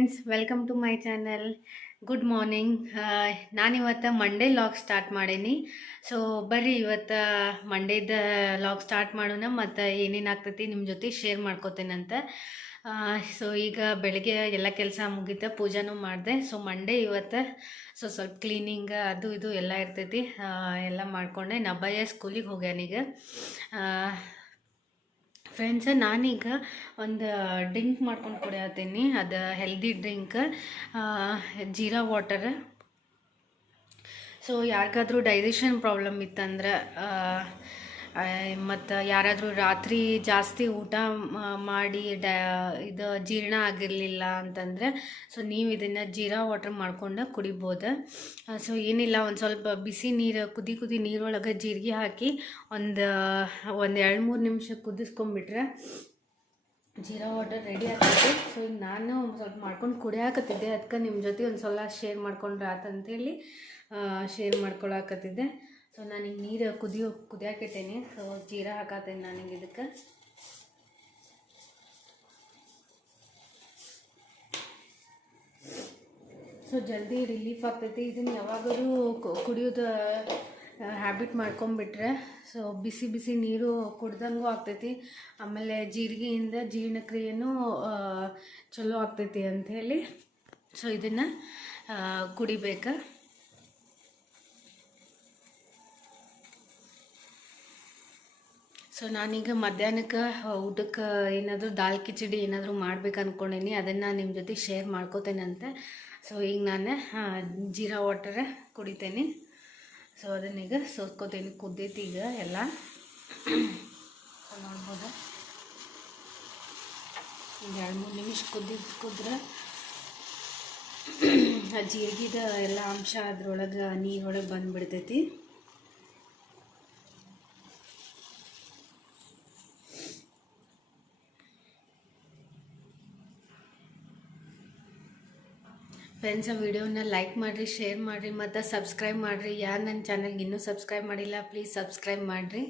Friends, welcome to my channel. Good morning. ನಾನಿವತ್ತು Monday vlog start ಮಾಡೀನಿ. So ಬರ್ರಿ ಇವತ್ತು ಮಂಡೇದ ಲಾಗ್ ಸ್ಟಾರ್ಟ್ ಮಾಡೋಣ ಮತ್ತು ಏನೇನು ಆಗ್ತೈತಿ ನಿಮ್ಮ ಜೊತೆ ಶೇರ್ ಮಾಡ್ಕೋತೇನಂತ. ಸೊ ಈಗ ಬೆಳಗ್ಗೆ ಎಲ್ಲ ಕೆಲಸ ಮುಗಿತ, ಪೂಜಾನೂ ಮಾಡಿದೆ. ಸೊ ಮಂಡೇ ಇವತ್ತು ಸ್ವಲ್ಪ ಕ್ಲೀನಿಂಗ್ ಅದು ಇದು ಎಲ್ಲ ಇರ್ತೈತಿ. ಎಲ್ಲ ಮಾಡಿಕೊಂಡೆ. ನಬ್ಬಯ್ಯ ಸ್ಕೂಲಿಗೆ ಹೋಗ್ಯಾನೀಗ. ಫ್ರೆಂಡ್ಸ್, ನಾನೀಗ ಒಂದು ಡ್ರಿಂಕ್ ಮಾಡ್ಕೊಂಡು ಕುಡಿಯತ್ತೀನಿ. ಅದು healthy drink, jeera water. So ಯಾರಿಗಾದ್ರೂ ಡೈಜೆಷನ್ ಪ್ರಾಬ್ಲಮ್ ಇತ್ತಂದ್ರೆ ಮತ್ತು ಯಾರಾದರೂ ರಾತ್ರಿ ಜಾಸ್ತಿ ಊಟ ಮಾಡಿ ಇದು ಜೀರ್ಣ ಆಗಿರಲಿಲ್ಲ ಅಂತಂದರೆ ಸೊ ನೀವು ಇದನ್ನು ಜೀರಾ ವಾಟರ್ ಮಾಡ್ಕೊಂಡು ಕುಡಿಬೋದು. ಸೊ ಏನಿಲ್ಲ, ಒಂದು ಸ್ವಲ್ಪ ಬಿಸಿ ನೀರು ಕುದಿ ನೀರೊಳಗೆ ಜೀರಿಗೆ ಹಾಕಿ ಒಂದು 2-3 ನಿಮಿಷ ಕುದಿಸ್ಕೊಂಬಿಟ್ರೆ ಜೀರಾ ವಾಟರ್ ರೆಡಿ ಆಗ್ತೈತಿ. ಸೊ ಈಗ ನಾನು ಸ್ವಲ್ಪ ಮಾಡ್ಕೊಂಡು ಕುಡಿಯಾಕತ್ತಿದ್ದೆ, ಅದಕ್ಕೆ ನಿಮ್ಮ ಜೊತೆ ಒಂದು ಸಲ ಶೇರ್ ಮಾಡ್ಕೊಂಡ್ರೆ ಆತಂತೇಳಿ ಶೇರ್ ಮಾಡ್ಕೊಳಕತ್ತಿದ್ದೆ. ಸೊ ನಾನೀಗ ನೀರು ಕುದಿಯಾಕಿಟ್ಟೇನೆ. ಸೊ ಜೀರಾ ಹಾಕತ್ತೇನೆ ನಾನೀಗ ಇದಕ್ಕೆ. ಸೊ ಜಲ್ದಿ ರಿಲೀಫ್ ಆಗ್ತೈತಿ. ಇದನ್ನು ಯಾವಾಗಲೂ ಕುಡಿಯೋದು ಹ್ಯಾಬಿಟ್ ಮಾಡ್ಕೊಂಬಿಟ್ರೆ ಸೊ ಬಿಸಿ ನೀರು ಕುಡ್ದಂಗೂ ಆಗ್ತೈತಿ. ಆಮೇಲೆ ಜೀರಿಗೆಯಿಂದ ಜೀರ್ಣಕ್ರಿಯೆನೂ ಚಲೋ ಆಗ್ತೈತಿ ಅಂಥೇಳಿ ಸೊ ಇದನ್ನು ಕುಡಿಬೇಕು. ಸೊ ನಾನೀಗ ಮಧ್ಯಾಹ್ನಕ್ಕೆ ಊಟಕ್ಕೆ ಏನಾದರೂ ದಾಲ್ ಕಿಚಡಿ ಏನಾದರೂ ಮಾಡ್ಬೇಕು ಅಂದ್ಕೊಂಡೀನಿ. ಅದನ್ನು ನಿಮ್ಮ ಜೊತೆ ಶೇರ್ ಮಾಡ್ಕೋತೇನಂತೆ. ಸೊ ಈಗ ನಾನು ಜೀರಾ ವಾಟರ್ ಕುಡಿತೇನೆ. ಸೊ ಅದನ್ನೀಗ ಸೋಸ್ಕೋತೇನೆ. ಕುದ್ದೈತಿ ಈಗ ಎಲ್ಲ. ಸೊ ನೋಡ್ಬೋದು, ಈಗ 2-3 ನಿಮಿಷ ಕುದ್ರೆ ಆ ಜೀರಿಗೆದ ಎಲ್ಲ ಅಂಶ ಅದ್ರೊಳಗೆ ನೀರೊಳಗೆ ಬಂದುಬಿಡ್ತೈತಿ. ಫ್ರೆಂಡ್ಸ್, ಆ ವಿಡಿಯೋನ ಲೈಕ್ ಮಾಡಿರಿ, ಶೇರ್ ಮಾಡಿರಿ ಮತ್ತು ಸಬ್ಸ್ಕ್ರೈಬ್ ಮಾಡಿರಿ. ಯಾರು ನನ್ನ ಚಾನಲ್ಗೆ ಇನ್ನೂ ಸಬ್ಸ್ಕ್ರೈಬ್ ಮಾಡಿಲ್ಲ, ಪ್ಲೀಸ್ ಸಬ್ಸ್ಕ್ರೈಬ್ ಮಾಡಿರಿ.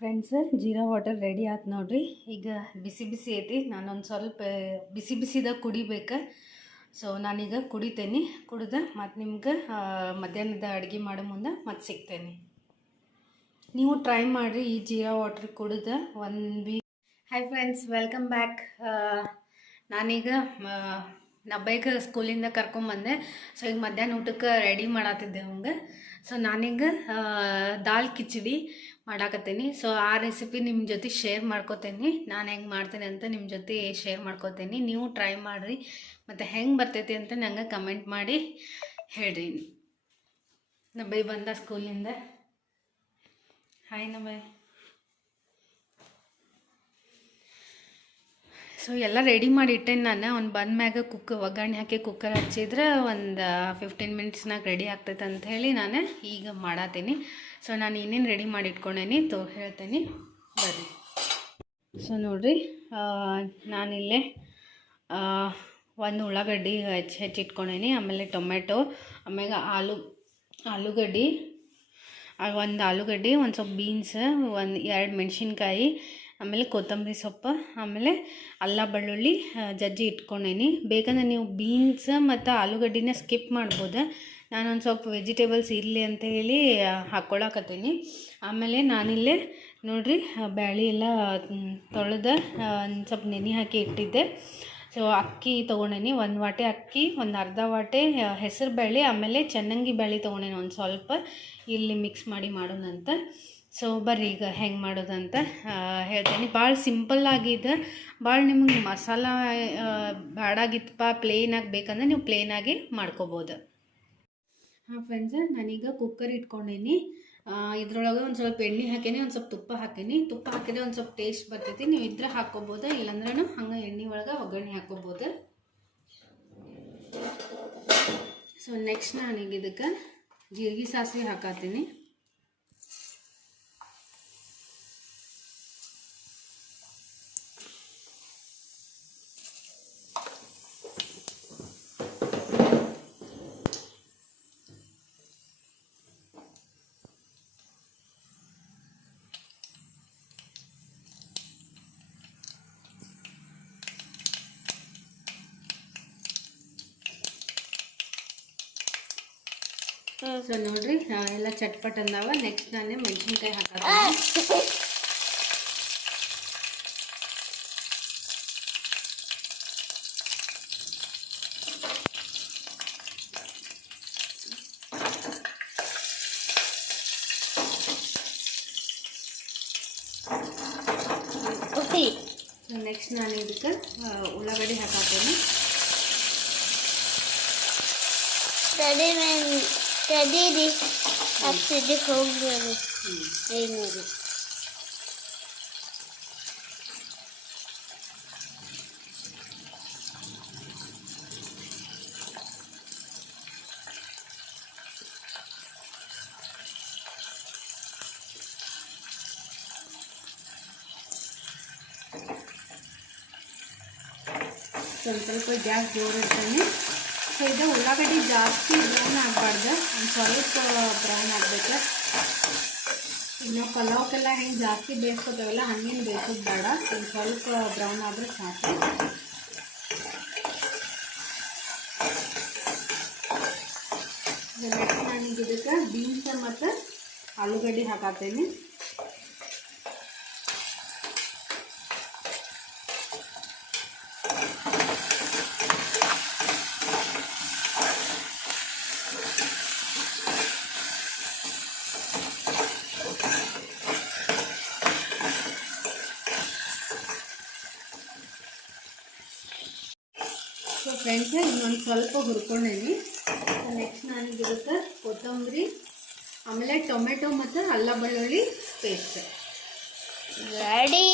ಫ್ರೆಂಡ್ಸ್, ಜೀರಾ ವಾಟರ್ ರೆಡಿ ಆಯ್ತು ನೋಡಿರಿ. ಈಗ ಬಿಸಿ ಐತಿ. ನಾನೊಂದು ಸ್ವಲ್ಪ ಬಿಸಿದಾಗ ಕುಡಿಬೇಕು. ಸೊ ನಾನೀಗ ಕುಡಿತೇನೆ. ಕುಡ್ದು ಮತ್ತು ನಿಮ್ಗೆ ಮಧ್ಯಾಹ್ನದ ಅಡುಗೆ ಮಾಡೋ ಮುಂದೆ ಮತ್ತೆ ಸಿಗ್ತೇನೆ. ನೀವು ಟ್ರೈ ಮಾಡಿರಿ ಈ ಜೀರಾ ವಾಟರ್ ಕುಡಿದು 1 week. Hi friends, welcome back. ನಾನೀಗ ನಬ್ಬೈಗೆ ಸ್ಕೂಲಿಂದ ಕರ್ಕೊಂಬಂದೆ. ಸೊ ಈಗ ಮಧ್ಯಾಹ್ನ ಊಟಕ್ಕೆ ರೆಡಿ ಮಾಡತ್ತಿದ್ದೆ ಅವಂಗೆ. ಸೊ ನಾನೀಗ ದಾಲ್ ಕಿಚಡಿ ಮಾಡಾಕತ್ತೀನಿ. ಸೊ ಆ ರೆಸಿಪಿ ನಿಮ್ಮ ಜೊತೆ ಶೇರ್ ಮಾಡ್ಕೋತೀನಿ. ನಾನು ಹೆಂಗೆ ಮಾಡ್ತೀನಿ ಅಂತ ನಿಮ್ಮ ಜೊತೆ ಶೇರ್ ಮಾಡ್ಕೋತೀನಿ. ನೀವು ಟ್ರೈ ಮಾಡಿರಿ ಮತ್ತು ಹೆಂಗೆ ಬರ್ತೈತಿ ಅಂತ ನಂಗೆ ಕಮೆಂಟ್ ಮಾಡಿ ಹೇಳ್ರಿ. ನಬ್ಬೈ ಬಂದ ಸ್ಕೂಲಿಂದ. ಹಾಯ್ ನಬ್ಬೈ. ಸೊ ಎಲ್ಲ ರೆಡಿ ಮಾಡಿ ಇಟ್ಟೇನೆ ನಾನು. ಒಂದು ಬಂದ ಮ್ಯಾಗ ಒಗ್ಗರಣೆ ಹಾಕಿ ಕುಕ್ಕರ್ ಹಚ್ಚಿದ್ರೆ ಒಂದು 15 ಮಿನಿಟ್ಸ್ನಾಗ ರೆಡಿ ಆಗ್ತೈತೆ ಅಂಥೇಳಿ ನಾನು ಈಗ ಮಾಡತ್ತೀನಿ. ಸೊ ನಾನು ಏನೇನು ರೆಡಿ ಮಾಡಿ ಇಟ್ಕೊಂಡೇನಿ ಹೇಳ್ತೇನೆ, ಬರ್ರಿ. ಸೊ ನೋಡಿರಿ, ನಾನಿಲ್ಲೇ ಒಂದು ಉಳ್ಳಾಗಡ್ಡಿ ಹೆಚ್ಚಿಟ್ಕೊಂಡೇನಿ. ಆಮೇಲೆ ಟೊಮೆಟೊ, ಆಮೇಲೆ ಆಲೂಗಡ್ಡೆ, ಒಂದು ಆಲೂಗಡ್ಡೆ, ಒಂದು ಸ್ವಲ್ಪ ಬೀನ್ಸ್, 2 ಮೆಣಸಿನ್ಕಾಯಿ, ಆಮೇಲೆ ಕೊತ್ತಂಬರಿ ಸೊಪ್ಪು, ಆಮೇಲೆ ಅಲ್ಲ ಬೆಳ್ಳುಳ್ಳಿ ಜಜ್ಜಿ ಇಟ್ಕೊಂಡೇನಿ. ಬೇಕಂದ್ರೆ ನೀವು ಬೀನ್ಸ್ ಮತ್ತು ಆಲೂಗಡ್ಡಿನ ಸ್ಕಿಪ್ ಮಾಡ್ಬೋದು. ನಾನೊಂದು ಸ್ವಲ್ಪ ವೆಜಿಟೇಬಲ್ಸ್ ಇರಲಿ ಅಂತ ಹೇಳಿ ಹಾಕ್ಕೊಳಕತ್ತೀನಿ. ಆಮೇಲೆ ನಾನಿಲ್ಲೇ ನೋಡಿರಿ ಬ್ಯಾಳಿ ಎಲ್ಲ ತೊಳೆದು ಒಂದು ಸ್ವಲ್ಪ ನೆನೆ ಹಾಕಿ ಇಟ್ಟಿದ್ದೆ. ಸೊ ಅಕ್ಕಿ ತೊಗೊಂಡೇನಿ, 1 ವಾಟೆ ಅಕ್ಕಿ, ಒಂದು ಅರ್ಧ ವಾಟೆ ಹೆಸರು ಬೇಳೆ, ಆಮೇಲೆ ಚೆನ್ನಾಗಿ ಬೇಳೆ ತೊಗೊಂಡೇನಿ ಒಂದು ಸ್ವಲ್ಪ. ಇಲ್ಲಿ ಮಿಕ್ಸ್ ಮಾಡಿ ಮಾಡೋಣಂತ. ಸೊ ಬರ್ರಿ ಈಗ ಹೆಂಗೆ ಮಾಡೋದಂತ ಹೇಳ್ತೇನೆ. ಭಾಳ ಸಿಂಪಲ್ಲಾಗಿದೆ. ಭಾಳ ನಿಮಗೆ ಮಸಾಲ ಬ್ಯಾಡಾಗಿತ್ತಪ್ಪ, ಪ್ಲೇನಾಗಿ ಬೇಕಂದ್ರೆ ನೀವು ಪ್ಲೇನಾಗಿ ಮಾಡ್ಕೋಬೋದು. ಹಾಂ ಫ್ರೆಂಡ್ಸ್, ನಾನೀಗ ಕುಕ್ಕರ್ ಇಟ್ಕೊಂಡೇನಿ. ಇದ್ರೊಳಗೆ ಒಂದು ಸ್ವಲ್ಪ ಎಣ್ಣೆ ಹಾಕೀನಿ, ಒಂದು ಸ್ವಲ್ಪ ತುಪ್ಪ ಹಾಕೀನಿ. ತುಪ್ಪ ಹಾಕಿದ್ರೆ ಒಂದು ಸ್ವಲ್ಪ ಟೇಸ್ಟ್ ಬರ್ತೈತಿ. ನೀವು ಇದ್ರೆ ಹಾಕ್ಕೋಬೋದು, ಇಲ್ಲಾಂದ್ರೂ ಹಂಗೆ ಎಣ್ಣೆ ಒಳಗೆ ಒಗ್ಗರಣೆ ಹಾಕ್ಕೋಬೋದು. ಸೊ ನೆಕ್ಸ್ಟ್ ನಾನೀಗ ಇದಕ್ಕೆ ಜೀರಿಗೆ ಸಾಸಿವೆ ಹಾಕತ್ತೀನಿ. ಸೊ ನೋಡ್ರಿ ಎಲ್ಲ ಚಟ್ಪಟ್ ಅಂದಾವ. ನೆಕ್ಸ್ಟ್ ನಾನೇ ಮೆಣಸಿನ್ಕಾಯಿ ಹಾಕೋದು. ನೆಕ್ಸ್ಟ್ ನಾನು ಇದಕ್ಕೆ ಉಳ್ಳಾಗಡ್ಡಿ ಹಾಕತ್ತೇನೆ. ತಡೀರಿ ಹತ್ತಿಗೆ ಹೋಗ್ಬೋದು. ನೋಡಿ ಸ್ವಲ್ಪ ಗ್ಯಾಸ್ ಜೋರು ಇಡ್ತಾನೆ. ಸೊ ಇದು ಉಳ್ಳಾಗಡ್ಡಿ ಜಾಸ್ತಿ ಬ್ರೌನ್ ಆಗಬಾರ್ದು, ಒಂದು ಸ್ವಲ್ಪ ಬ್ರೌನ್ ಆಗಬೇಕು. ಈಗ ನಾವು ಪಲಾವ್ಗೆಲ್ಲ ಹೆಂಗೆ ಜಾಸ್ತಿ ಬೇಯಿಸ್ಕೊತೇವಲ್ಲ ಹಂಗೇನು ಬೇಯಿಸೋದು ಬೇಡ, ಒಂದು ಸ್ವಲ್ಪ ಬ್ರೌನ್ ಆದರೆ ಸಾಕು. ನೆಕ್ಸ್ಟ್ ನಾನೀಗ ಇದಕ್ಕೆ ಬೀನ್ಸ್ ಮತ್ತು ಆಲೂಗಡ್ಡೆ ಹಾಕತ್ತೇನೆ. ಸೊ ಫ್ರೆಂಡ್ಸ್ ಇನ್ನೊಂದು ಸ್ವಲ್ಪ ಹುರ್ಕೊಂಡೇನಿ. ನೆಕ್ಸ್ಟ್ ನಾನೀಗ ಇದಕ್ಕೆ ಕೊತ್ತಂಬರಿ, ಆಮೇಲೆ ಟೊಮೆಟೊ ಮತ್ತು ಅಲ್ಲ ಬೆಳ್ಳುಳ್ಳಿ ಪೇಸ್ಟ್ ರೆಡಿ.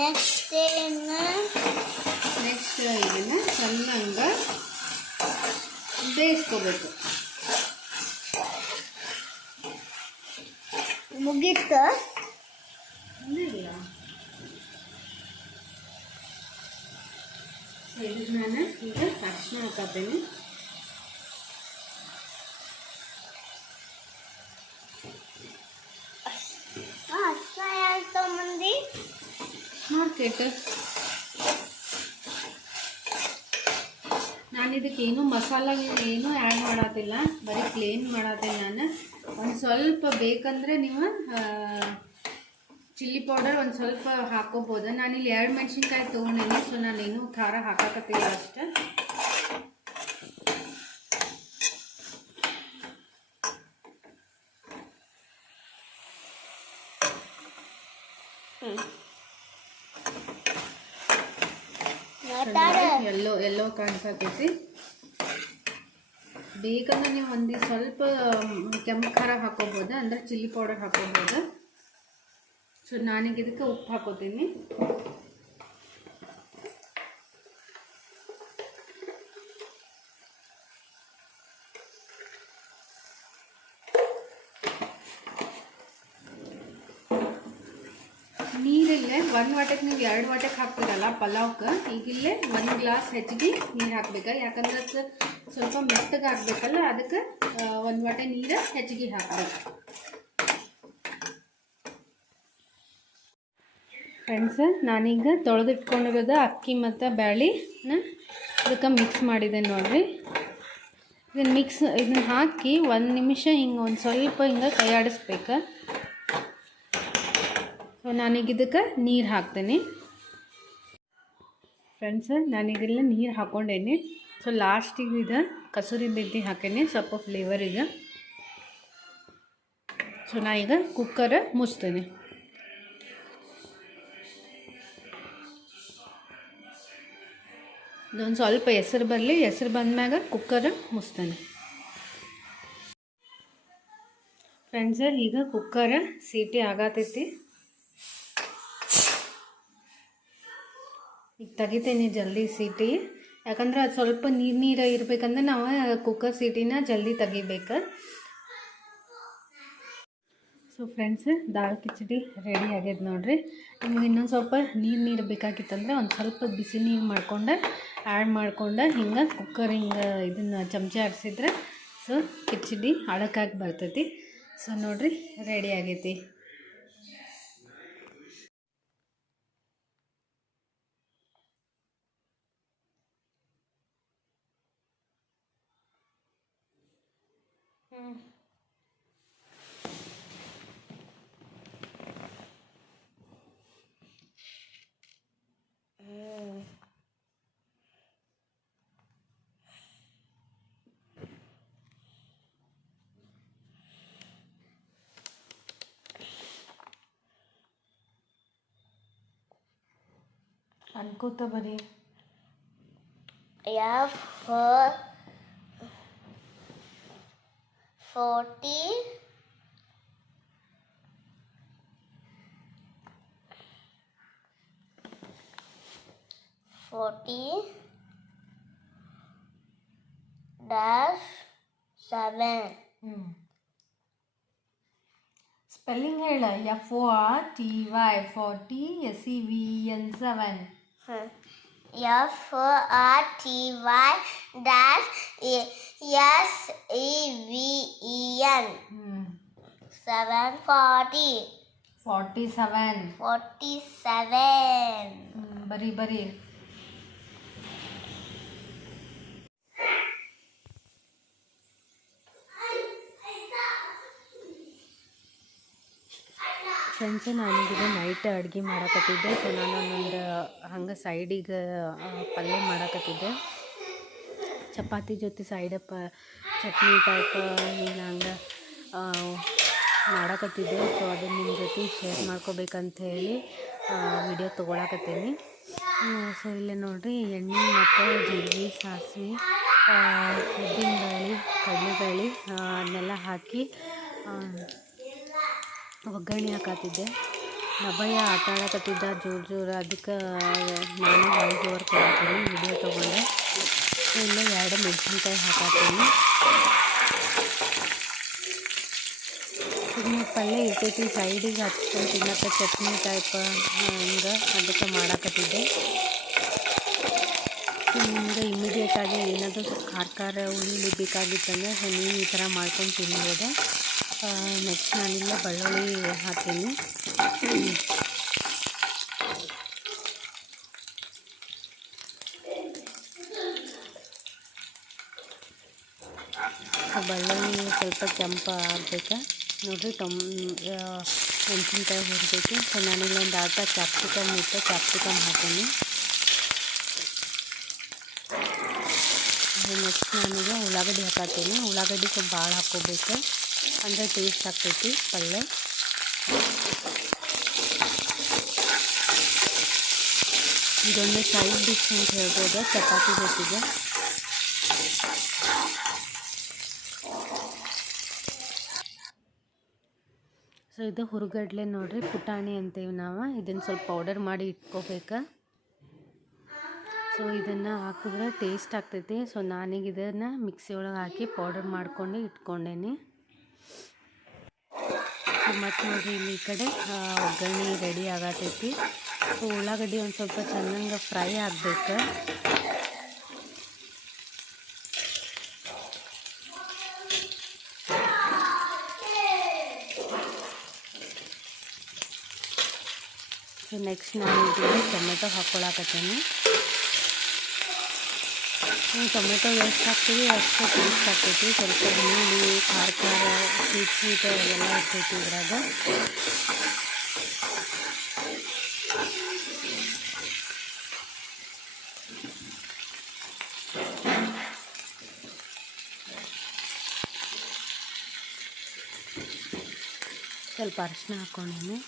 ನೆಕ್ಸ್ಟ್ ಇದನ್ನು ಚೆನ್ನಾಗಿ ಬೇಯಿಸ್ಕೋಬೇಕು. ಮುಗೀತು. ಇಲ್ಲ ಇದಕ್ಕೆ ನಾನು ಈಗ ಅರಿಶಿನ ಹಾಕತ್ತೇನೆ. ಮಂದಿ ಮಾರ್ಕೆಟ್ ನಾನು ಇದಕ್ಕೆ ಏನು ಮಸಾಲ ಏನೂ ಆ್ಯಡ್ ಮಾಡತ್ತಿಲ್ಲ, ಬರೀ ಪ್ಲೇನ್ ಮಾಡತ್ತೇನೆ ನಾನು. ಒಂದು ಸ್ವಲ್ಪ ಬೇಕಂದರೆ ನೀವು ಚಿಲ್ಲಿ ಪೌಡರ್ ಒಂದು ಸ್ವಲ್ಪ ಹಾಕೋಬೋದು. ನಾನಿಲ್ಲಿ 2 ಮೆಣಸಿನ್ಕಾಯಿ ತೊಗೊಂಡೇನಿ, ಸೊ ನಾನೇನು ಖಾರ ಹಾಕಕತ್ತಿಲ್ಲ ಅಷ್ಟೆ. ಎಲ್ಲೋ ಕಾಣಿಸತೈತಿ. ಬೇಕಂದ್ರೆ ನೀವು ಒಂದು ಸ್ವಲ್ಪ ಕೆಂಪು ಖಾರ ಹಾಕೋಬೋದು, ಅಂದರೆ ಚಿಲ್ಲಿ ಪೌಡರ್ ಹಾಕೋಬೋದು. ಸೊ ನಾನೀಗ ಇದಕ್ಕೆ ಉಪ್ಪು ಹಾಕೋತೀನಿ. ನೀರಿಲ್ಲೇ 1 ವಾಟಕ್ಕೆ ನೀವು 2 ವಾಟಕ್ಕೆ ಹಾಕ್ತೀರಲ್ಲ ಪಲಾವ್ಗೆ, ಈಗಿಲ್ಲೇ 1 ಗ್ಲಾಸ್ ಹೆಚ್ಚಿಗೆ ನೀರು ಹಾಕ್ಬೇಕು. ಯಾಕಂದ್ರೆ ಸ್ವಲ್ಪ ಮೆತ್ತಗೆ ಹಾಕಬೇಕಲ್ಲ, ಅದಕ್ಕೆ 1 ವಾಟೆ ನೀರು ಹೆಚ್ಚಿಗೆ ಹಾಕಬೇಕು. ಫ್ರೆಂಡ್ಸ್ ನಾನೀಗ ತೊಳೆದಿಟ್ಕೊಂಡಿರೋದು ಅಕ್ಕಿ ಮತ್ತು ಬ್ಯಾಳಿನ ಇದಕ್ಕೆ ಮಿಕ್ಸ್ ಮಾಡಿದೆ ನೋಡಿರಿ. ಇದನ್ನು ಹಾಕಿ 1 ನಿಮಿಷ ಹಿಂಗೆ ಒಂದು ಸ್ವಲ್ಪ ಹಿಂಗೆ ಕೈ ಆಡಿಸ್ಬೇಕು. ಸೊ ನಾನೀಗ ಇದಕ್ಕೆ ನೀರು ಹಾಕ್ತೇನೆ. ಫ್ರೆಂಡ್ಸ್ ನಾನೀಗೆಲ್ಲ ನೀರು ಹಾಕ್ಕೊಂಡೇನಿ. ಸೊ ಲಾಸ್ಟಿಗೆ ಇದು ಕಸೂರಿ ಮೆಂತಿ ಹಾಕೇನಿ ಸ್ವಲ್ಪ ಫ್ಲೇವರಿಗೆ. ಸೊ ನಾ ಈಗ ಕುಕ್ಕರ್ ಮುಚ್ತೇನೆ. ಇದೊಂದು ಸ್ವಲ್ಪ ಹೆಸರು ಬರಲಿ, ಹೆಸರು ಬಂದಮ್ಯಾಗ ಕುಕ್ಕರ್ ಮುಚ್ತೇನೆ. ಫ್ರೆಂಡ್ಸ್ ಈಗ ಕುಕ್ಕರ್ ಸೀಟಿ ಆಗತೈತಿ. ಈಗ ತೆಗಿತೇನೆ ಜಲ್ದಿ ಸೀಟಿ, ಯಾಕಂದ್ರೆ ಅದು ಸ್ವಲ್ಪ ನೀರು ಇರಬೇಕಂದ್ರೆ ನಾವು ಕುಕ್ಕರ್ ಸೀಟಿನ ಜಲ್ದಿ ತೆಗಿಬೇಕು. ಸೊ ಫ್ರೆಂಡ್ಸ್ ದಾಲ್ ಕಿಚಡಿ ರೆಡಿ ಆಗ್ಯದ ನೋಡಿರಿ. ನಿಮ್ಗೆ ಇನ್ನೊಂದು ಸ್ವಲ್ಪ ನೀರು ಬೇಕಾಗಿತ್ತಂದ್ರೆ ಒಂದು ಸ್ವಲ್ಪ ಬಿಸಿ ನೀರು ಮಾಡ್ಕೊಂಡು ಆ್ಯಡ್ ಮಾಡ್ಕೊಂಡು ಹಿಂಗೆ ಕುಕ್ಕರ್ ಹಿಂಗೆ ಇದನ್ನು ಚಮಚ ಆಡಿಸಿದ್ರೆ ಸೊ ಕಿಚಡಿ ಅಳಕಾಗಿ ಬರ್ತೈತಿ. ಸೊ ನೋಡಿರಿ ರೆಡಿ ಆಗೈತಿ. ಅನ್ಕೋತ ಬರೀ F for 40. 40 dash 7. ಸ್ಪೆಲ್ಲಿಂಗ್ ಹೇಳ FORTY 40 SEVEN 7. FORTY dash SEVEN 740. 47. 47. ಬರೀ ಫ್ರೆಂಡ್ಸು ನಾನೀಗ ನೈಟ್ ಅಡುಗೆ ಮಾಡಕತ್ತಿದ್ದೆ. ಸೊ ನಾನು ಒಂದೊಂದು ಹಂಗೆ ಸೈಡಿಗೆ ಪಲ್ಯ ಮಾಡಕತ್ತಿದ್ದೆ. ಚಪಾತಿ ಜೊತೆ ಸೈಡ್ ಚಟ್ನಿ ಟೈಪ್ ಹಿಂಗೆ ಹಂಗೆ ಮಾಡಕತ್ತಿದ್ದೆ. ಸೊ ಅದನ್ನು ನಿಮ್ಮ ಜೊತೆ ಶೇರ್ ಮಾಡ್ಕೋಬೇಕಂತ ಹೇಳಿ ವಿಡಿಯೋ ತೊಗೊಳಕತ್ತೀನಿ. ಸೊ ಇಲ್ಲೇ ನೋಡಿರಿ ಎಣ್ಣೆ ಮತ್ತು ಜೀರಿಗೆ, ಸಾಸಿವೆ, ಉದ್ದಿನಬೇಳೆ, ಕಡಲೆಬೇಳೆ ಅದನ್ನೆಲ್ಲ ಹಾಕಿ ಒಗ್ಗರಣೆ ಹಾಕತ್ತಿದ್ದೆ. ನಭಯ ಆಟ ಆಡಕತ್ತಿದ್ದ ಜೋರು ಅದಕ್ಕೆ ನಾನು ವಾಯ್ಸ್ ಓವರ್ ಕೊಡ್ತೀನಿ ವಿಡಿಯೋ ತೊಗೊಂಡೆ. ಇಲ್ಲೇ 2 ಮೆಣಸಿನ್ಕಾಯಿ ಹಾಕತ್ತೀನಿ. ಇದನ್ನ ಪಲ್ಯ ಇರ್ತೈತಿ ಸೈಡಿಗೆ ಹಚ್ಕೊಂಡು ತಿನ್ನಕ್ಕೆ ಚಟ್ನಿ ಟೈಪ್ ಹಂಗೆ ಅದಕ್ಕೆ ಮಾಡಾಕತ್ತಿದ್ದೆ. ನಿಮ್ಗೆ ಇಮಿಡಿಯೇಟಾಗಿ ಏನಾದರೂ ಖಾರ ಉಳ್ಳಿ ಬೇಕಾಗಿತ್ತಂದರೆ ಸೊ ನೀವು ಈ ಥರ ಮಾಡ್ಕೊಂಡು ತಿನ್ಬೋದು. ನೆಕ್ಸ್ಟ್ ನಾನಿಲ್ಲ ಬೆಳ್ಳುಳ್ಳಿ ಹಾಕ್ತೀನಿ. ಬೆಳ್ಳುಳ್ಳಿ ಸ್ವಲ್ಪ ಕೆಂಪು ಆಗಬೇಕು ನೋಡಿರಿ. ಮೆಣಸಿನ್ಕಾಯಿ ಹುರಿಬೇಕು. ಸೊ ನಾನಿಲ್ಲ ಒಂದು ಅರ್ಧ ಕ್ಯಾಪ್ಸಿಕಮ್ ಇತ್ತು, ಕ್ಯಾಪ್ಸಿಕಮ್ ಹಾಕ್ತೀನಿ. ನೆಕ್ಸ್ಟ್ ನಾನೀಗ ಉಳ್ಳಾಗಡ್ಡಿ ಹಾಕತ್ತೀನಿ. ಉಳ್ಳಾಗಡ್ಡಿ ಸ್ವಲ್ಪ ಭಾಳ ಹಾಕ್ಕೋಬೇಕು ಅಂದರೆ ಟೇಸ್ಟ್ ಆಗ್ತೈತಿ ಪಲ್ಯ. ಇದೊಂದು ಸೈಡ್ ಡಿಶ್ ಅಂತ ಹೇಳ್ಬೋದು ಚಪಾತಿ ಜೊತೆಗೆ. ಸೊ ಇದು ಹುರುಗಡ್ಲೆ ನೋಡಿರಿ, ಪುಟಾಣಿ ಅಂತೀವಿ ನಾವು. ಇದನ್ನು ಸ್ವಲ್ಪ ಪೌಡರ್ ಮಾಡಿ ಇಟ್ಕೋಬೇಕು. ಸೊ ಇದನ್ನು ಹಾಕಿದ್ರೆ ಟೇಸ್ಟ್ ಆಗ್ತೈತಿ. ಸೊ ನಾನೀಗ ಇದನ್ನು ಮಿಕ್ಸಿ ಒಳಗೆ ಹಾಕಿ ಪೌಡರ್ ಮಾಡ್ಕೊಂಡು ಇಟ್ಕೊಂಡೇನಿ. ಮತ್ತು ನೋಡಿರಿ ಇಲ್ಲಿ ಈ ಕಡೆ ಒಗ್ಗರಣೆ ರೆಡಿ ಆಗತೈತಿ. ಸೊ ಉಳ್ಳಾಗಡ್ಡಿ ಒಂದು ಸ್ವಲ್ಪ ಚೆನ್ನಾಗಿ ಫ್ರೈ ಆಗಬೇಕು. ಸೊ ನೆಕ್ಸ್ಟ್ ನಾನು ಇದರಲ್ಲಿ ಟೊಮೆಟೊ ಹಾಕ್ಕೊಳಕತ್ತೀನಿ. ಟೊಮೆಟೊ ಎಷ್ಟು ಹಾಕ್ತೀವಿ ಅಷ್ಟು ಟೇಸ್ಟ್ ಆಗ್ತೈತಿ. ಸ್ವಲ್ಪ ನೀರು ಖಾರ ಸ್ವೀಟ್ ಎಲ್ಲ ಇರ್ತೈತಿ ಇದ್ರಾಗ. ಸ್ವಲ್ಪ ಅರಿಶಿನ ಹಾಕ್ಕೊಂಡೇನೆ.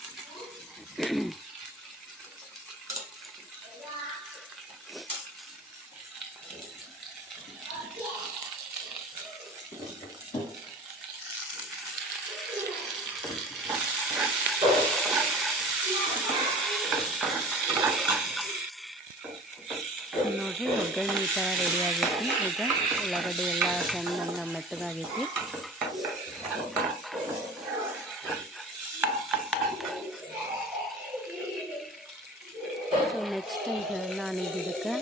ನೋಡಿರಿ ಒಗ್ಗರಣೆ ಈ ಥರ ರೆಡಿ ಆಗೈತಿ. ಈಗ ಉಳ್ಳಾಗಡ್ಡಿ ಎಲ್ಲ ಚೆನ್ನಾಗಿ ಮೆತ್ತಗಾಗೈತಿ. ಸೊ ನೆಕ್ಸ್ಟ್ ಈಗ ನಾನೀಗ ಇದಕ್ಕೆ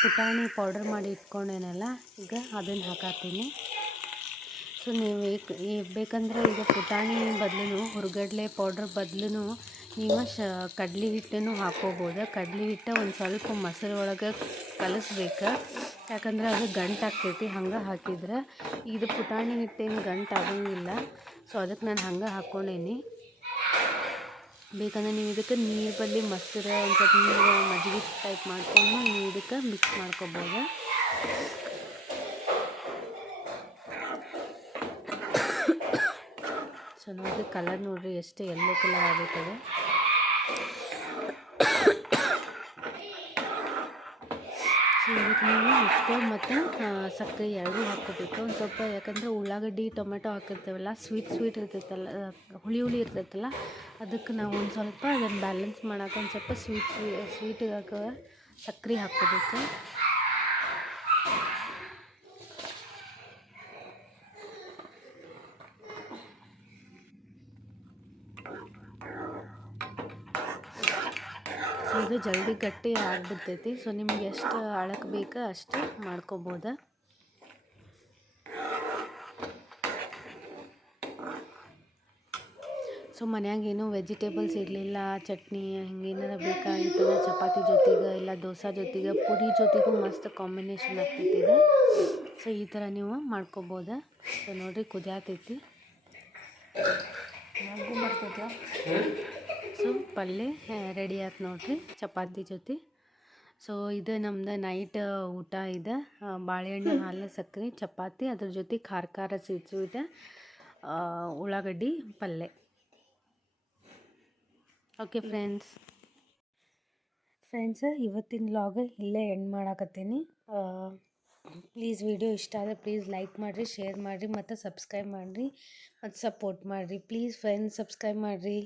ಪುಟಾಣಿ ಪೌಡರ್ ಮಾಡಿ ಇಟ್ಕೊಂಡೇನಲ್ಲ ಈಗ ಅದನ್ನು ಹಾಕತ್ತೀನಿ. ಸೊ ನೀವು ಬೇಕಂದರೆ ಈಗ ಪುಟಾಣಿ ಬದಲು ಹುರುಗಡ್ಲೆ ಪೌಡ್ರ್ ಬದಲು ನೀವು ಕಡ್ಲೆ ಹಿಟ್ಟನ್ನು ಹಾಕ್ಕೋಬೋದು. ಕಡ್ಲೆ ಹಿಟ್ಟು ಒಂದು ಸ್ವಲ್ಪ ಮೊಸರು ಒಳಗೆ ಕಲಿಸ್ಬೇಕು. ಯಾಕಂದ್ರೆ ಅದು ಗಂಟು ಆಗ್ತೈತಿ. ಹಂಗೆ ಹಾಕಿದ್ರೆ ಇದು ಪುಟಾಣಿ ಹಿಟ್ಟೇನು ಗಂಟು ಆಗಂಗಿಲ್ಲ. ಸೊ ಅದಕ್ಕೆ ನಾನು ಹಂಗೆ ಹಾಕ್ಕೊಂಡೇನಿ. ಬೇಕಂದ್ರೆ ನೀವು ಇದಕ್ಕೆ ನೀರು ಬಲ್ಲಿ ಮೊಸರು ಒಂದು ಸ್ವಲ್ಪ ನೀರು ಮಜ್ಜಿಗೆ ಟೈಪ್ ಮಾಡ್ಕೊಂಡು ನೀವು ಇದಕ್ಕೆ ಮಿಕ್ಸ್ ಮಾಡ್ಕೊಬೋದು. ಸೊ ನೋಡಿರಿ ಕಲರ್ ನೋಡಿರಿ ಎಷ್ಟು ಯೆಲ್ಲೋ ಕಲರ್ ಆಗುತ್ತದೆ. ಸೊ ಇದಕ್ಕೆ ನೀವು ಉಪ್ಪು ಮತ್ತು ಸಕ್ಕರೆ ಎರಡೂ ಹಾಕ್ಕೋಬೇಕು. ಒಂದು ಸ್ವಲ್ಪ ಯಾಕಂದರೆ ಉಳ್ಳಾಗಡ್ಡಿ ಟೊಮೆಟೊ ಹಾಕಿರ್ತೇವಲ್ಲ, ಸ್ವೀಟ್ ಇರ್ತೈತಲ್ಲ, ಹುಳಿ ಇರ್ತೈತಲ್ಲ, ಅದಕ್ಕೆ ನಾವು ಒಂದು ಸ್ವಲ್ಪ ಅದನ್ನು ಬ್ಯಾಲೆನ್ಸ್ ಮಾಡೋಕೆ ಒಂದು ಸ್ವಲ್ಪ ಸ್ವೀಟಿಗೆ ಸಕ್ಕರೆ ಹಾಕ್ಕೋಬೇಕು. ಸೊ ಇದು ಜಲ್ದಿ ಗಟ್ಟಿ ಆಗಿಬಿಡ್ತೈತಿ. ಸೊ ನಿಮ್ಗೆ ಎಷ್ಟು ಅಳಕ್ಕೆ ಬೇಕೋ ಅಷ್ಟು ಮಾಡ್ಕೋಬೋದು. ಸೊ ಮನ್ಯಾಗ ಏನೂ ವೆಜಿಟೇಬಲ್ಸ್ ಇರಲಿಲ್ಲ, ಚಟ್ನಿ ಹಿಂಗೇನಾರ ಬೇಕಾಗಿತ್ತಂದ್ರೆ ಚಪಾತಿ ಜೊತೆಗೆ ಇಲ್ಲ ದೋಸೆ ಜೊತೆಗೆ ಪುರಿ ಜೊತೆಗೂ ಮಸ್ತ್ ಕಾಂಬಿನೇಷನ್ ಆಗ್ತೈತಿ ಇದು. ಸೊ ಈ ಥರ ನೀವು ಮಾಡ್ಕೋಬೋದು. ಸೊ ನೋಡಿರಿ ಕುದಿಯಾತೈತಿ. ಸೊ ಪಲ್ಯ ರೆಡಿ ಆಯ್ತು ನೋಡಿರಿ ಚಪಾತಿ ಜೊತೆ. ಸೊ ಇದು ನಮ್ದು ನೈಟ್ ಊಟ ಇದೆ. ಬಾಳೆಹಣ್ಣು ಹಾಲು ಸಕ್ಕರೆ ಚಪಾತಿ, ಅದ್ರ ಜೊತೆ ಖಾರ ಸ್ವೀಟ್ ಉಳ್ಳಾಗಡ್ಡಿ ಪಲ್ಯ. ಓಕೆ ಫ್ರೆಂಡ್ಸ್, ಇವತ್ತಿನ ವ್ಲಾಗ್ ಇಲ್ಲೇ ಎಂಡ್ ಮಾಡಾಕತ್ತೀನಿ. ಪ್ಲೀಸ್ ವಿಡಿಯೋ ಇಷ್ಟ ಆದರೆ ಪ್ಲೀಸ್ ಲೈಕ್ ಮಾಡಿರಿ, ಶೇರ್ ಮಾಡಿರಿ ಮತ್ತು ಸಬ್ಸ್ಕ್ರೈಬ್ ಮಾಡಿರಿ ಮತ್ತು ಸಪೋರ್ಟ್ ಮಾಡಿರಿ. ಪ್ಲೀಸ್ ಫ್ರೆಂಡ್ಸ್ ಸಬ್ಸ್ಕ್ರೈಬ್ ಮಾಡಿರಿ.